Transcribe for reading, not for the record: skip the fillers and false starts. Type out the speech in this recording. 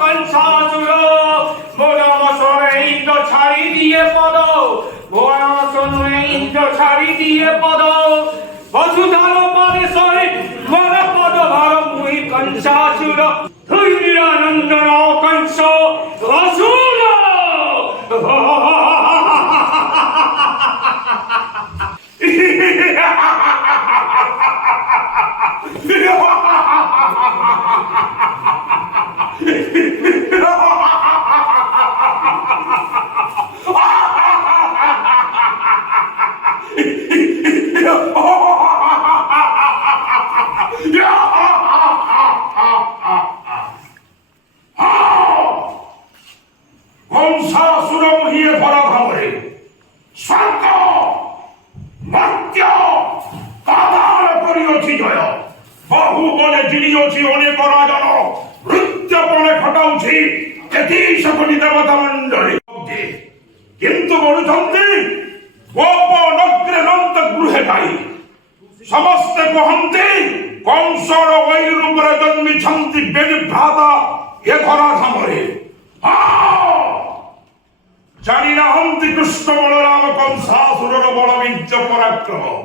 कंसासुर मोरामसुर इंद्र ছাড়ি দিয়ে পদ মোরামসুর ইন্দ্র ছাড়ি দিয়ে পদ বসুধার পদে সরে মর পদ ভার মুই कंसासुर ধৈর্যানন্দন कंस অসুর कंसासुर मोहिए भरा भावरे स्वर्ग मर्त्य कादार करियोछि जय बहु बले जिनियोछि अनेक राजन नृत्यपणे घटाउछि एति सकलि देवता मंडली किंतु बलुछन्ति गोप नग्रे नंत गृहे जाई समस्ते कहन्ति कंसर वैर रूपरे जन्मिछन्ति बेनि भ्राता ए धरा धामरे জানি না হন্তি কৃষ্ণ বলরাম কংসাসুরর বলবীর্য পরাক্রম